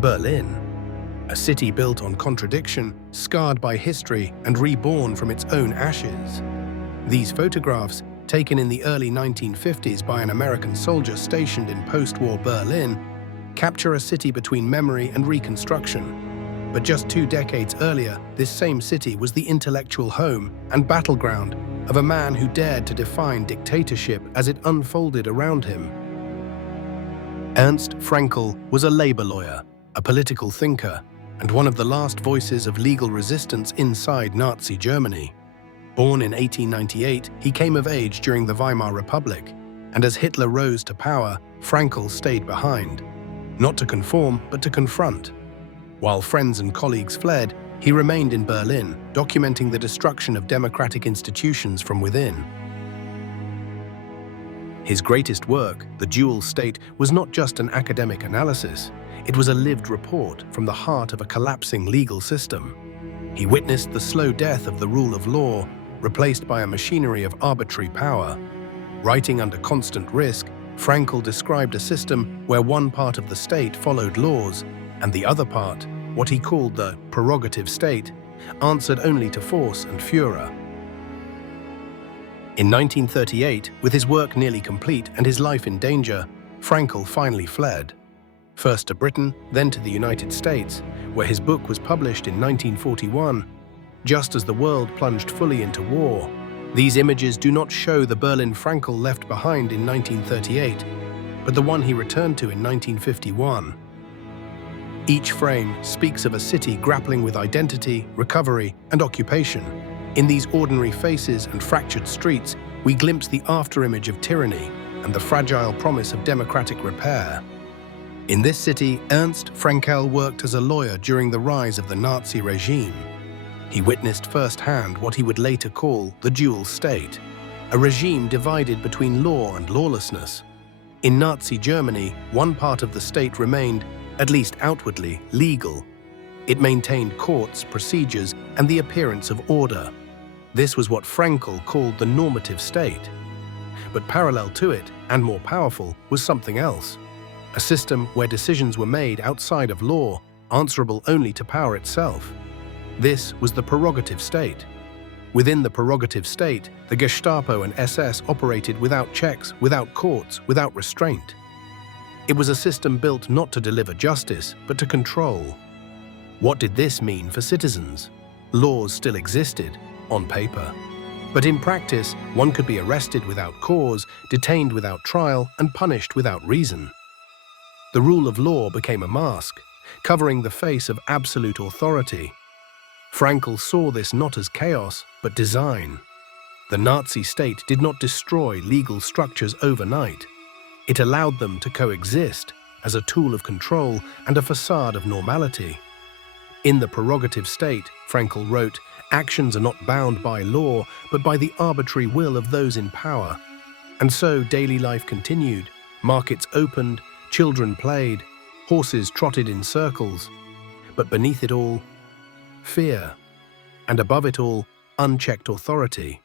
Berlin, a city built on contradiction, scarred by history, and reborn from its own ashes. These photographs, taken in the early 1950s by an American soldier stationed in post-war Berlin, capture a city between memory and reconstruction. But just 2 decades earlier, this same city was the intellectual home and battleground of a man who dared to define dictatorship as it unfolded around him. Ernst Fraenkel was a labor lawyer, a political thinker, and one of the last voices of legal resistance inside Nazi Germany. Born in 1898, he came of age during the Weimar Republic, and as Hitler rose to power, Fraenkel stayed behind. Not to conform, but to confront. While friends and colleagues fled, he remained in Berlin, documenting the destruction of democratic institutions from within. His greatest work, The Dual State, was not just an academic analysis. It was a lived report from the heart of a collapsing legal system. He witnessed the slow death of the rule of law, replaced by a machinery of arbitrary power. Writing under constant risk, Fraenkel described a system where one part of the state followed laws, and the other part, what he called the prerogative state, answered only to force and furor. In 1938, with his work nearly complete and his life in danger, Fraenkel finally fled. First to Britain, then to the United States, where his book was published in 1941. Just as the world plunged fully into war, these images do not show the Berlin Fraenkel left behind in 1938, but the one he returned to in 1951. Each frame speaks of a city grappling with identity, recovery, and occupation. In these ordinary faces and fractured streets, we glimpse the afterimage of tyranny and the fragile promise of democratic repair. In this city, Ernst Fraenkel worked as a lawyer during the rise of the Nazi regime. He witnessed firsthand what he would later call the dual state, a regime divided between law and lawlessness. In Nazi Germany, one part of the state remained, at least outwardly, legal. It maintained courts, procedures, and the appearance of order. This was what Fraenkel called the normative state. But parallel to it, and more powerful, was something else. A system where decisions were made outside of law, answerable only to power itself. This was the prerogative state. Within the prerogative state, the Gestapo and SS operated without checks, without courts, without restraint. It was a system built not to deliver justice, but to control. What did this mean for citizens? Laws still existed, on paper. But in practice, one could be arrested without cause, detained without trial, and punished without reason. The rule of law became a mask, covering the face of absolute authority. Fraenkel saw this not as chaos, but design. The Nazi state did not destroy legal structures overnight. It allowed them to coexist as a tool of control and a facade of normality. In the prerogative state, Fraenkel wrote, actions are not bound by law, but by the arbitrary will of those in power. And so daily life continued. Markets opened, children played, horses trotted in circles. But beneath it all, fear, and above it all, unchecked authority.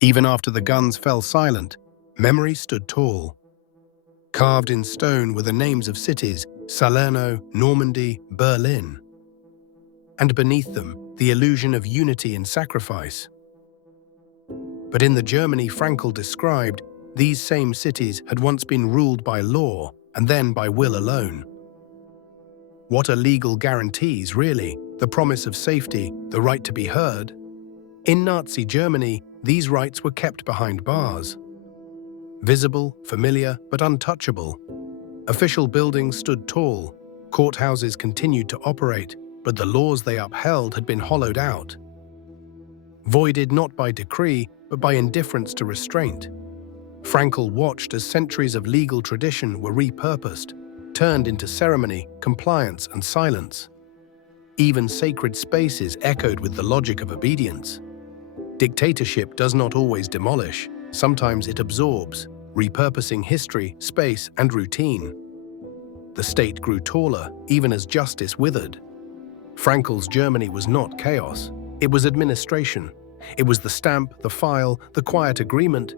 Even after the guns fell silent, memory stood tall. Carved in stone were the names of cities, Salerno, Normandy, Berlin. And beneath them, the illusion of unity and sacrifice. But in the Germany Fraenkel described, these same cities had once been ruled by law and then by will alone. What are legal guarantees, really? The promise of safety, the right to be heard? In Nazi Germany, these rights were kept behind bars. Visible, familiar, but untouchable. Official buildings stood tall, courthouses continued to operate, but the laws they upheld had been hollowed out. Voided not by decree, but by indifference to restraint. Fraenkel watched as centuries of legal tradition were repurposed, turned into ceremony, compliance, and silence. Even sacred spaces echoed with the logic of obedience. Dictatorship does not always demolish, sometimes it absorbs, repurposing history, space, and routine. The state grew taller, even as justice withered. Fraenkel's Germany was not chaos, it was administration. It was the stamp, the file, the quiet agreement.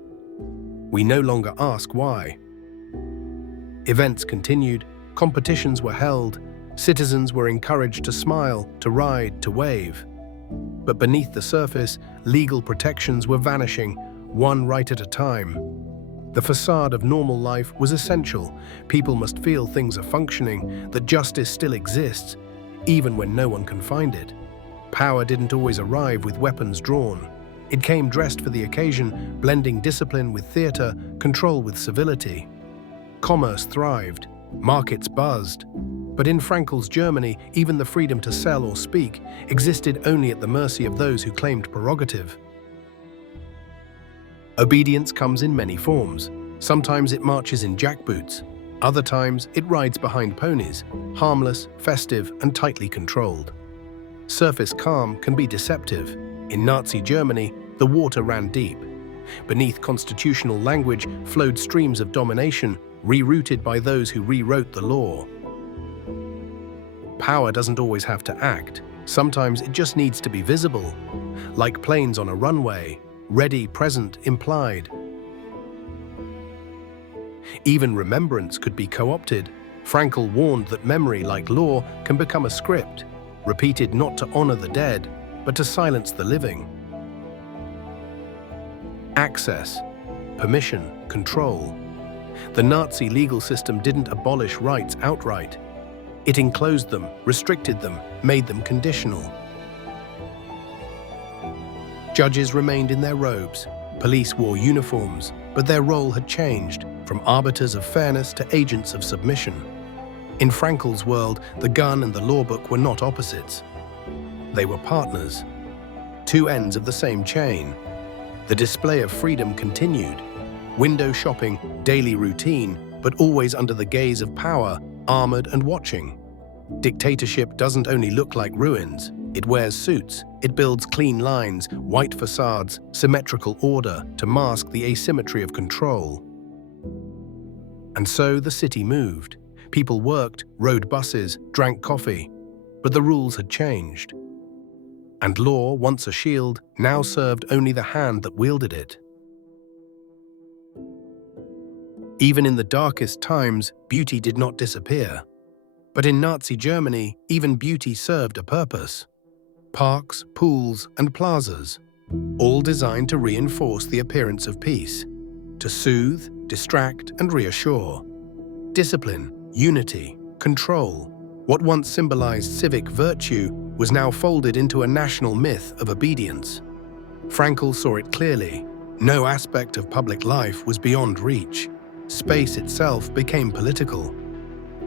We no longer ask why. Events continued, competitions were held, citizens were encouraged to smile, to ride, to wave. But beneath the surface, legal protections were vanishing, one right at a time. The facade of normal life was essential. People must feel things are functioning, that justice still exists, even when no one can find it. Power didn't always arrive with weapons drawn. It came dressed for the occasion, blending discipline with theater, control with civility. Commerce thrived, markets buzzed. But in Fraenkel's Germany, even the freedom to sell or speak existed only at the mercy of those who claimed prerogative. Obedience comes in many forms. Sometimes it marches in jackboots. Other times it rides behind ponies, harmless, festive, and tightly controlled. Surface calm can be deceptive. In Nazi Germany, the water ran deep. Beneath constitutional language flowed streams of domination, rerouted by those who rewrote the law. Power doesn't always have to act. Sometimes it just needs to be visible, like planes on a runway, ready, present, implied. Even remembrance could be co-opted. Fraenkel warned that memory, like law, can become a script, repeated not to honor the dead, but to silence the living. Access, permission, control. The Nazi legal system didn't abolish rights outright. It enclosed them, restricted them, made them conditional. Judges remained in their robes, police wore uniforms, but their role had changed, from arbiters of fairness to agents of submission. In Fraenkel's world, the gun and the law book were not opposites. They were partners, two ends of the same chain. The display of freedom continued. Window shopping, daily routine, but always under the gaze of power, armored and watching. Dictatorship doesn't only look like ruins. It wears suits. It builds clean lines, white facades, symmetrical order to mask the asymmetry of control. And so the city moved. People worked, rode buses, drank coffee. But the rules had changed. And law, once a shield, now served only the hand that wielded it. Even in the darkest times, beauty did not disappear. But in Nazi Germany, even beauty served a purpose. Parks, pools, and plazas, all designed to reinforce the appearance of peace, to soothe, distract, and reassure. Discipline, unity, control, what once symbolized civic virtue was now folded into a national myth of obedience. Fraenkel saw it clearly. No aspect of public life was beyond reach. Space itself became political.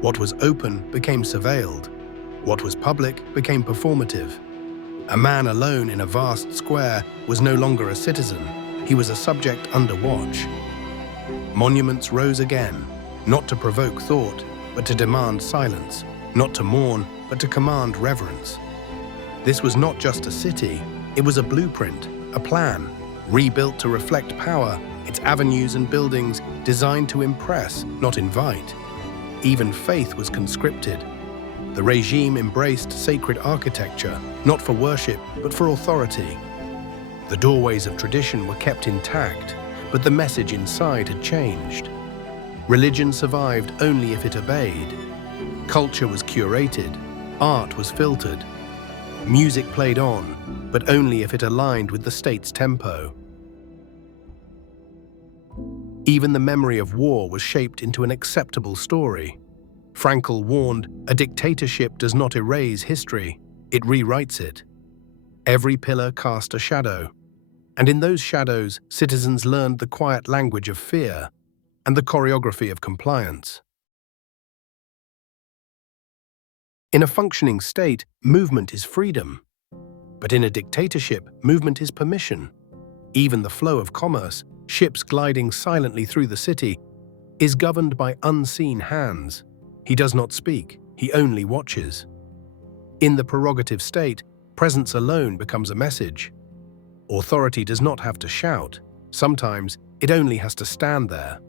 What was open became surveilled. What was public became performative. A man alone in a vast square was no longer a citizen. He was a subject under watch. Monuments rose again, not to provoke thought, but to demand silence, not to mourn, but to command reverence. This was not just a city, it was a blueprint, a plan, rebuilt to reflect power, its avenues and buildings designed to impress, not invite. Even faith was conscripted. The regime embraced sacred architecture, not for worship, but for authority. The doorways of tradition were kept intact, but the message inside had changed. Religion survived only if it obeyed. Culture was curated, art was filtered. Music played on, but only if it aligned with the state's tempo. Even the memory of war was shaped into an acceptable story. Fraenkel warned, a dictatorship does not erase history, it rewrites it. Every pillar cast a shadow, and in those shadows, citizens learned the quiet language of fear and the choreography of compliance. In a functioning state, movement is freedom. But in a dictatorship, movement is permission. Even the flow of commerce, ships gliding silently through the city, is governed by unseen hands. He does not speak, he only watches. In the prerogative state, presence alone becomes a message. Authority does not have to shout. Sometimes it only has to stand there.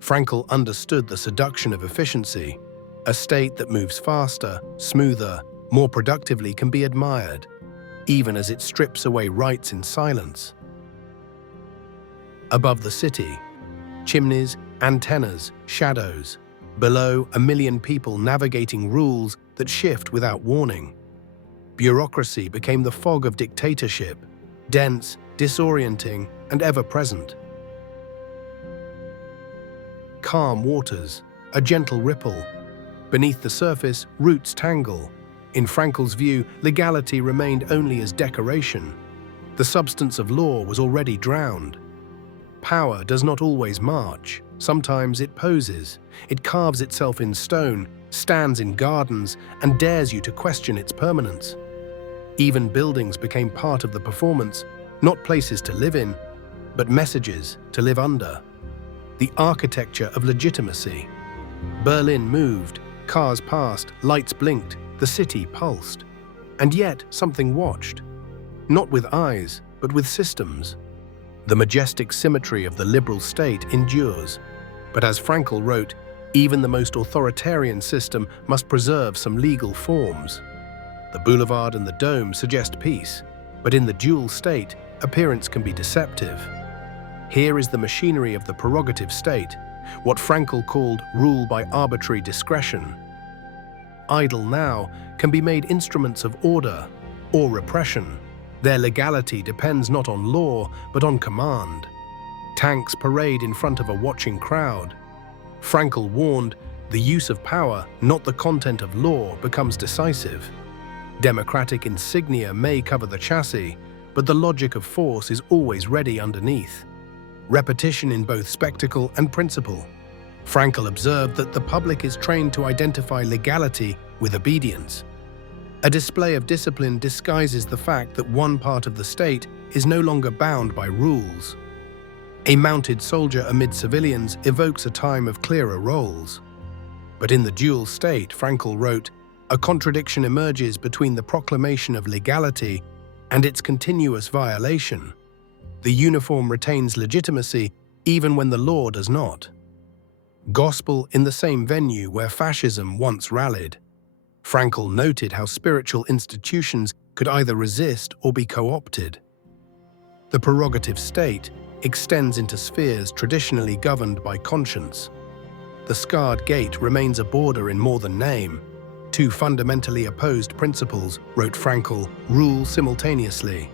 Fraenkel understood the seduction of efficiency. A state that moves faster, smoother, more productively can be admired, even as it strips away rights in silence. Above the city, chimneys, antennas, shadows. Below, 1 million people navigating rules that shift without warning. Bureaucracy became the fog of dictatorship, dense, disorienting, and ever-present. Calm waters, a gentle ripple. Beneath the surface, roots tangle. In Fraenkel's view, legality remained only as decoration. The substance of law was already drowned. Power does not always march. Sometimes it poses. It carves itself in stone, stands in gardens, and dares you to question its permanence. Even buildings became part of the performance, not places to live in, but messages to live under. The architecture of legitimacy. Berlin moved, cars passed, lights blinked, the city pulsed. And yet something watched. Not with eyes, but with systems. The majestic symmetry of the liberal state endures. But as Fraenkel wrote, even the most authoritarian system must preserve some legal forms. The boulevard and the dome suggest peace, but in the dual state, appearance can be deceptive. Here is the machinery of the prerogative state, what Fraenkel called rule by arbitrary discretion. Idle now can be made instruments of order or repression. Their legality depends not on law, but on command. Tanks parade in front of a watching crowd. Fraenkel warned, the use of power, not the content of law, becomes decisive. Democratic insignia may cover the chassis, but the logic of force is always ready underneath. Repetition in both spectacle and principle. Fraenkel observed that the public is trained to identify legality with obedience. A display of discipline disguises the fact that one part of the state is no longer bound by rules. A mounted soldier amid civilians evokes a time of clearer roles. But in the dual state, Fraenkel wrote, a contradiction emerges between the proclamation of legality and its continuous violation. The uniform retains legitimacy even when the law does not. Gospel in the same venue where fascism once rallied. Fraenkel noted how spiritual institutions could either resist or be co-opted. The prerogative state extends into spheres traditionally governed by conscience. The scarred gate remains a border in more than name. Two fundamentally opposed principles, wrote Fraenkel, rule simultaneously.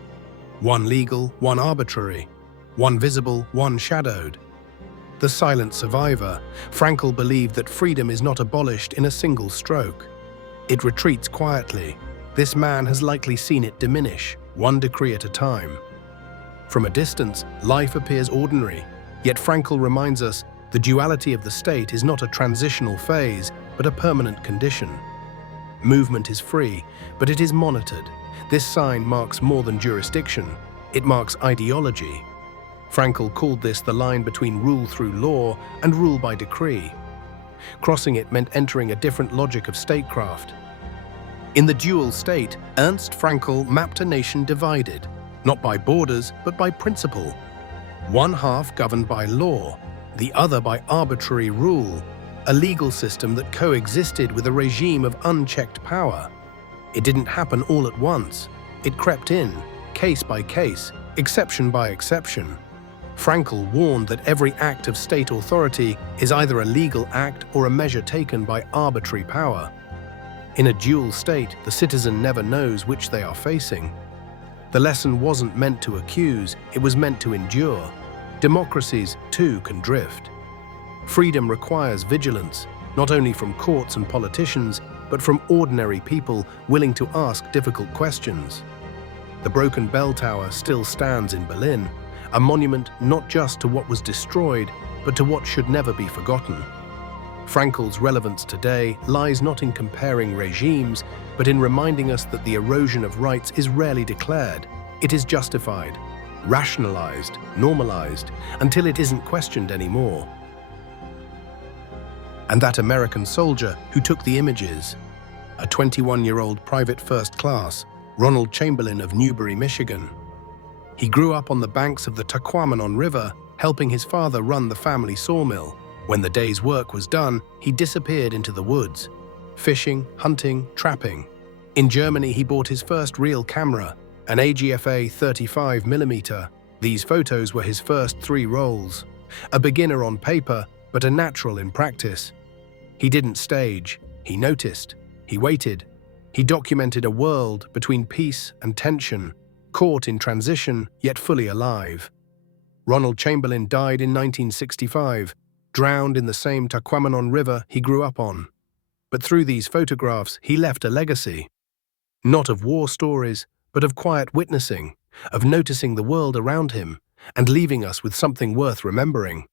One legal, one arbitrary. One visible, one shadowed. The silent survivor, Fraenkel believed that freedom is not abolished in a single stroke. It retreats quietly. This man has likely seen it diminish, one decree at a time. From a distance, life appears ordinary, yet Fraenkel reminds us the duality of the state is not a transitional phase, but a permanent condition. Movement is free, but it is monitored. This sign marks more than jurisdiction. It marks ideology. Fraenkel called this the line between rule through law and rule by decree. Crossing it meant entering a different logic of statecraft. In the dual state, Ernst Fraenkel mapped a nation divided, not by borders, but by principle. One half governed by law, the other by arbitrary rule, a legal system that coexisted with a regime of unchecked power. It didn't happen all at once. It crept in, case by case, exception by exception. Fraenkel warned that every act of state authority is either a legal act or a measure taken by arbitrary power. In a dual state, the citizen never knows which they are facing. The lesson wasn't meant to accuse, it was meant to endure. Democracies, too, can drift. Freedom requires vigilance, not only from courts and politicians, but from ordinary people willing to ask difficult questions. The broken bell tower still stands in Berlin, a monument not just to what was destroyed, but to what should never be forgotten. Fraenkel's relevance today lies not in comparing regimes, but in reminding us that the erosion of rights is rarely declared. It is justified, rationalized, normalized, until it isn't questioned anymore. And that American soldier who took the images, a 21-year-old private first class, Ronald Chamberlain of Newberry, Michigan. He grew up on the banks of the Tahquamenon River, helping his father run the family sawmill. When the day's work was done, he disappeared into the woods, fishing, hunting, trapping. In Germany, he bought his first real camera, an AGFA 35mm. These photos were his first 3 rolls. A beginner on paper, but a natural in practice. He didn't stage, he noticed, he waited. He documented a world between peace and tension, caught in transition yet fully alive. Ronald Chamberlain died in 1965, drowned in the same Taquamenon River he grew up on. But through these photographs, he left a legacy. Not of war stories, but of quiet witnessing, of noticing the world around him, and leaving us with something worth remembering.